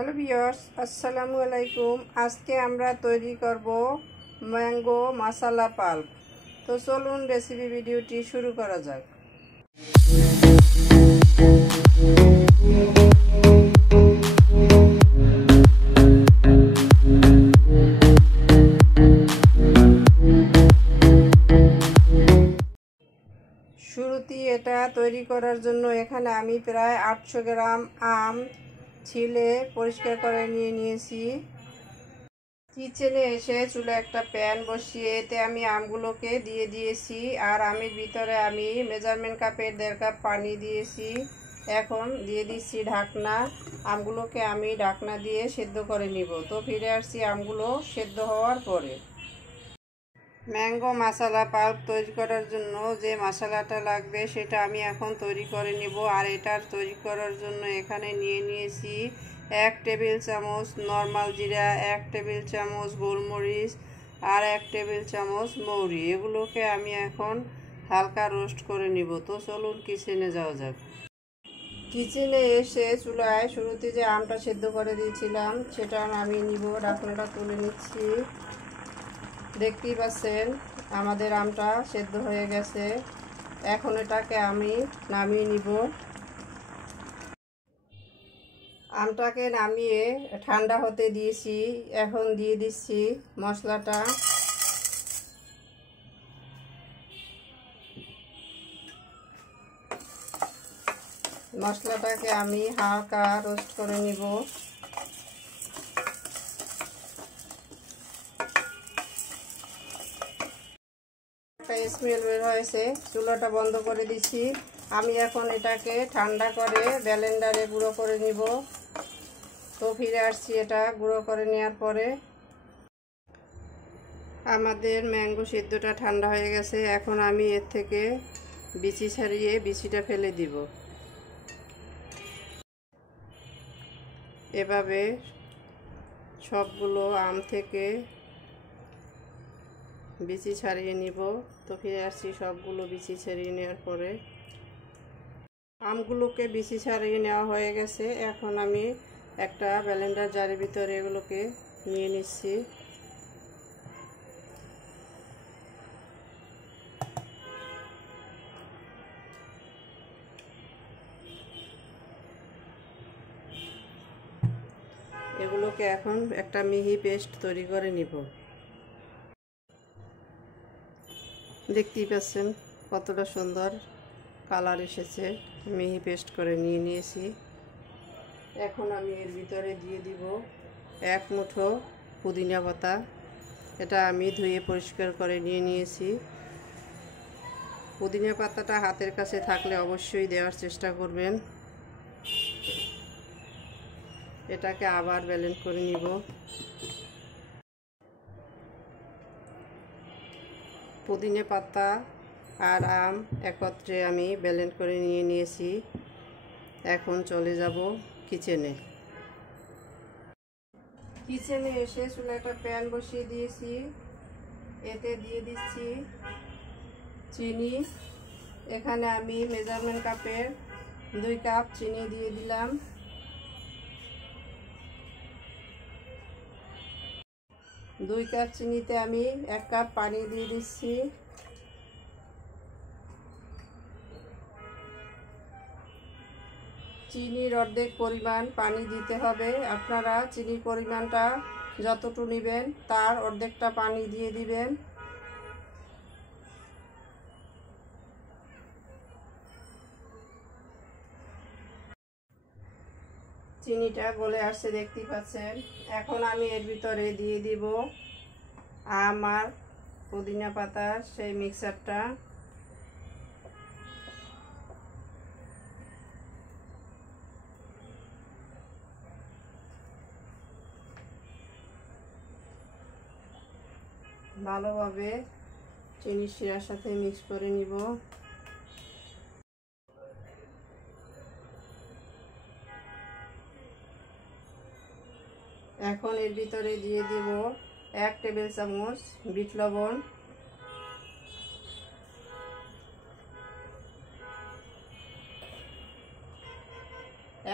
Hello viewers, আসসালামু আলাইকুম। আজকে আমরা তৈরি করব ম্যাঙ্গো মশলা পাল্প। তো চলুন রেসিপি ভিডিওটি শুরু করা যাক। শুরুতেই এটা তৈরি করার জন্য এখানে আমি প্রায় 800 গ্রাম আম ছিলে পরিষ্কার করে নিয়েছি। কিচেনে এসে চুলে একটা প্যান বসিয়ে এতে আমি আমগুলোকে দিয়ে দিয়েছি, আর আমের ভিতরে আমি মেজারমেন্ট কাপের 1.5 কাপ পানি দিয়েছি। এখন দিয়ে দিচ্ছি ঢাকনা। আমগুলোকে আমি ঢাকনা দিয়ে সেদ্ধ করে নিব। তো ফিরে আসছি আমগুলো সেদ্ধ হওয়ার পরে। ম্যাঙ্গো মশলা পাল্প তৈরি করার জন্য যে মশলাটা লাগবে সেটা আমি এখন তৈরি করে নিব। আর এটার তৈরি করার জন্য এখানে নিয়েছি 1 টেবিল চামচ নর্মাল জিরা, 1 টেবিল চামচ গোলমরিচ আর 1 টেবিল চামচ মৌরি। এগুলোকে আমি এখন হালকা রোস্ট করে নিব। তো চলুন কিচেনে যাওয়া যাক। কিচেনে এসে চুলায় শুরুতে যে আমটা সেদ্ধ করে দিয়েছিলাম সেটা নামিয়ে নিব। ঢাকনাটা তুলে নিচ্ছি। দেখতেই পাচ্ছেন আমাদের আমটা সেদ্ধ হয়ে গেছে। এখন এটাকে আমি নামিয়ে নিব। আমটাকে নামিয়ে ঠান্ডা হতে দিয়েছি। এখন দিয়ে দিচ্ছি মশলাটা। মশলাটাকে আমি হালকা রোস্ট করে নিব। স্মেল বের হয়েছে, চুলাটা বন্ধ করে দিচ্ছি। আমি এখন এটাকে ঠান্ডা করে ব্লেন্ডারে গুঁড়ো করে নিব। তো ফিরে আসছি এটা গুঁড়ো করে নেওয়ার পরে। আমাদের ম্যাঙ্গো সিদ্ধটা ঠান্ডা হয়ে গেছে। এখন আমি এর থেকে বিচি ছাড়িয়ে বিচিটা ফেলে দিব। এভাবে সবগুলো আম থেকে বিচি ছাড়িয়ে নিব। তো ফিরে আসছি সবগুলো বিচি ছাড়িয়ে নেওয়ার পরে। আমগুলোকে বিচি ছাড়িয়ে নেওয়া হয়ে গেছে। এখন আমি একটা ব্লেন্ডার জারের ভিতরে এগুলোকে নিয়ে নিচ্ছি। এগুলোকে এখন একটা মিহি পেস্ট তৈরি করে নিব। দেখতেই পাচ্ছেন কতটা সুন্দর কালার এসেছে। মিহি পেস্ট করে নিয়েছি। এখন আমি এর ভিতরে দিয়ে দিব 1 মুঠো পুদিনা পাতা। এটা আমি ধুয়ে পরিষ্কার করে নিয়েছি। পুদিনা পাতাটা হাতের কাছে থাকলে অবশ্যই দেওয়ার চেষ্টা করবেন। এটাকে আবার ব্লেন্ড করে নিব। পুদিনা পাতা আর আম একত্রে আমি ব্লেন্ড করে নিয়েছি। এখন চলে যাব কিচেনে। কিচেনে এসে চুলায় একটা প্যান বসিয়ে দিয়েছি। এতে দিয়ে দিচ্ছি চিনি। এখানে আমি মেজারমেন্ট কাপের 2 কাপ চিনি দিয়ে দিলাম। দুই কাপ চিনিতে আমি 1 কাপ পানি দিয়ে দিচ্ছি। চিনির অর্ধেক পরিমাণ পানি দিতে হবে। আপনারা চিনির পরিমাণটা যতটুকু নেবেন তার অর্ধেকটা পানি দিয়ে দিবেন। চিনিটা গলে আসছে, দেখতেই পাচ্ছেন। এখন আমি এর ভিতরে দিয়ে দিব আম আর পুদিনা পাতার সেই মিক্সচারটা। ভালোভাবে চিনির শিরার সাথে মিক্স করে নিব। এখন এর ভিতরে দিয়ে দিব 1 টেবিল চামচ বিট লবণ,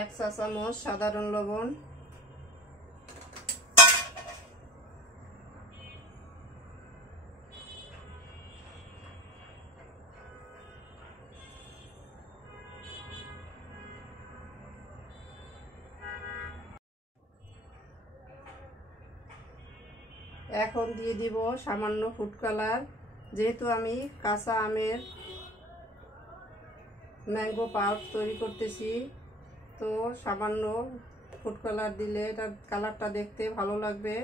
1 চা চামচ সাধারণ লবণ, এখন দিয়ে দিব সামান্য ফুড কালার। যেহেতু আমি কাঁচা আমের ম্যাঙ্গো পাল্প তৈরি করতেছি, তো সামান্য ফুড কালার দিলে এটা কালারটা দেখতে ভালো লাগবে।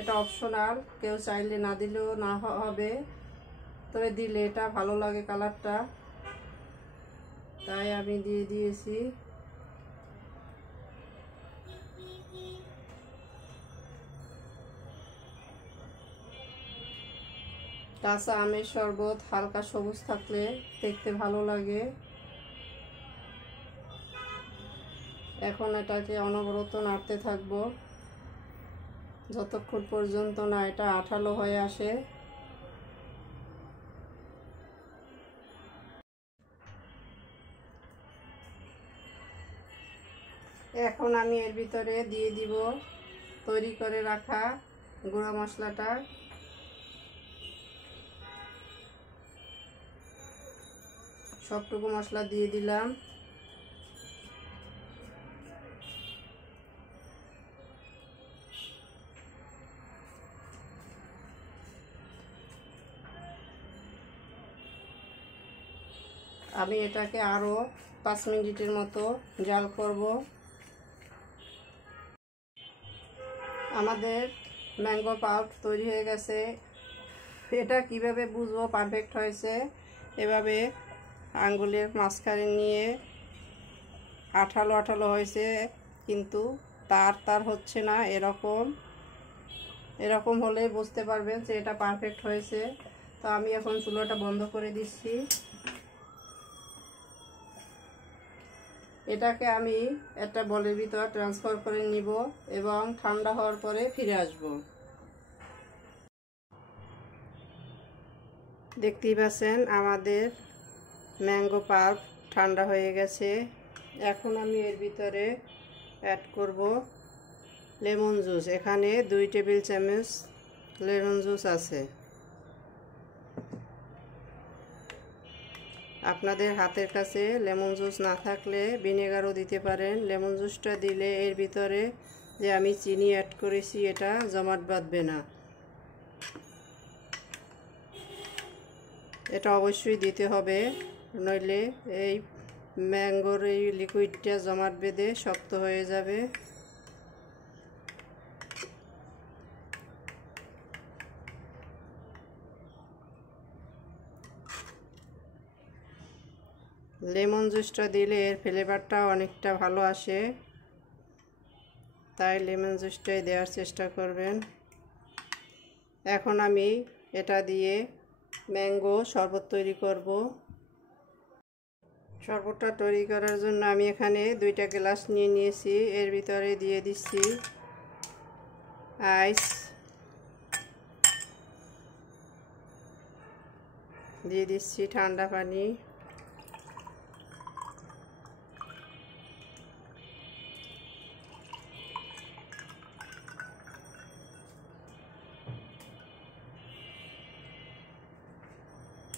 এটা অপশনাল, কেউ চাইলে না দিলেও না হবে, তবে দিলে এটা ভালো লাগে কালারটা, তাই আমি দিয়ে দিয়েছি। কাঁচা আমের শরবত হালকা সবুজ থাকলে দেখতে ভালো লাগে। এখন এটাকে অনবরত নাড়তে থাকবো যতক্ষণ পর্যন্ত না এটা আঠালো হয়ে আসে। এখন আমি এর ভিতরে দিয়ে দিব তৈরি করে রাখা গুঁড়া মশলাটা। সবটুকু মশলা দিয়ে দিলাম। আমি এটাকে আরও 5 মিনিটের মতো জাল করব। আমাদের ম্যাঙ্গো পাল্প তৈরি হয়ে গেছে। এটা কিভাবে বুঝবো পারফেক্ট হয়েছে? এভাবে আঙ্গুলের মাঝখানে নিয়ে আঠালো আঠালো হয়েছে, কিন্তু তার হচ্ছে না। এরকম হলে বুঝতে পারবেন যে এটা পারফেক্ট হয়েছে। তো আমি এখন চুলাটা বন্ধ করে দিচ্ছি। এটাকে আমি একটা বলের ভিতর ট্রান্সফার করে নিব এবং ঠান্ডা হওয়ার পরে ফিরে আসব। দেখতেই পাচ্ছেন আমাদের ম্যাঙ্গো পাল্প ঠান্ডা হয়ে গেছে। এখন আমি এর ভিতরে অ্যাড করব লেমন জুস। এখানে 2 টেবিল চামচ লেমন জুস আছে। আপনাদের হাতের কাছে লেমন জুস না থাকলে ভিনেগারও দিতে পারেন। লেমন জুসটা দিলে এর ভিতরে যে আমি চিনি অ্যাড করেছি এটা জমাট বাঁধবে না। এটা অবশ্যই দিতে হবে, নইলে এই ম্যাঙ্গোর এই লিকুইডটা জমাট বেঁধে শক্ত হয়ে যাবে। লেমন জুসটা দিলে এর ফ্লেভারটা অনেকটা ভালো আসে, তাই লেমন জুসটাই দেওয়ার চেষ্টা করবেন। এখন আমি এটা দিয়ে ম্যাঙ্গো শরবত তৈরি করব। শরবতটা তৈরি করার জন্য আমি এখানে 2টা গ্লাস নিয়ে নিয়েছি। এর ভিতরে দিয়ে দিচ্ছি আইস, দিয়ে দিচ্ছি ঠান্ডা পানি,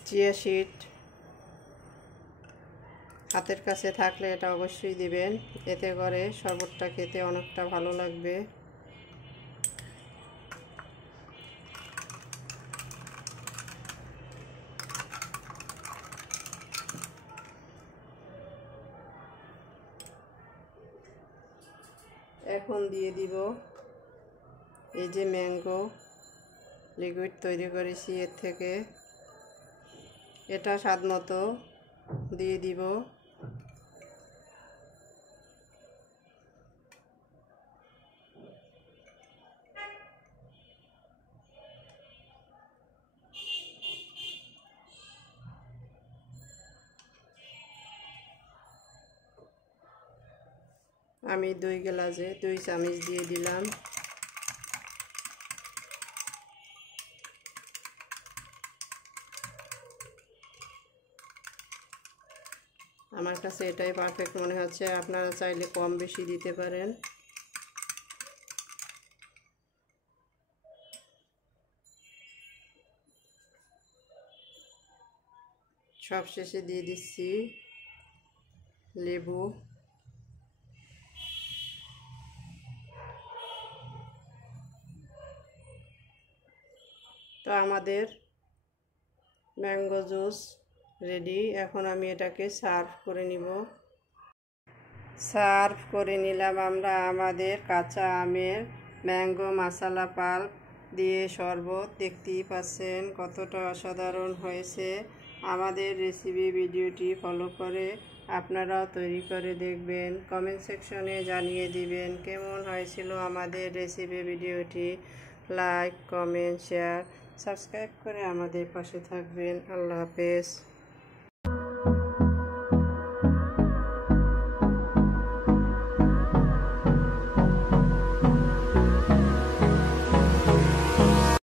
চিয়া সিড হাতের কাছে থাকলে এটা অবশ্যই দিবেন, এতে করে শরবতটা খেতে অনেকটা ভালো লাগবে। এখন দিয়ে দিব এই যে ম্যাঙ্গো লিকুইড তৈরি করেছি এর থেকে, এটা স্বাদ মতো দিয়ে দিব। আমি 2 গ্লাসে 2 চামচ দিয়ে দিলাম। আমার কাছে এটাই পারফেক্ট মনে হচ্ছে, আপনারা চাইলে কম বেশি দিতে পারেন। সবশেষে দিয়ে দিচ্ছি লেবু। তো আমাদের ম্যাঙ্গো জুস রেডি। এখন আমি এটাকে সার্ভ করে নিব। সার্ভ করে নিলাম আমরা আমাদের কাঁচা আমের ম্যাঙ্গো মশলা পাল্প দিয়ে শরবত। দেখতেই পাচ্ছেন কতটা অসাধারণ হয়েছে। আমাদের রেসিপি ভিডিওটি ফলো করে আপনারাও তৈরি করে দেখবেন। কমেন্ট সেকশনে জানিয়ে দিবেন কেমন হয়েছিল আমাদের রেসিপি ভিডিওটি। লাইক, কমেন্ট, শেয়ার, সাবস্ক্রাইব করে আমাদের পাশে থাকবেন। আল্লাহ হাফেজ।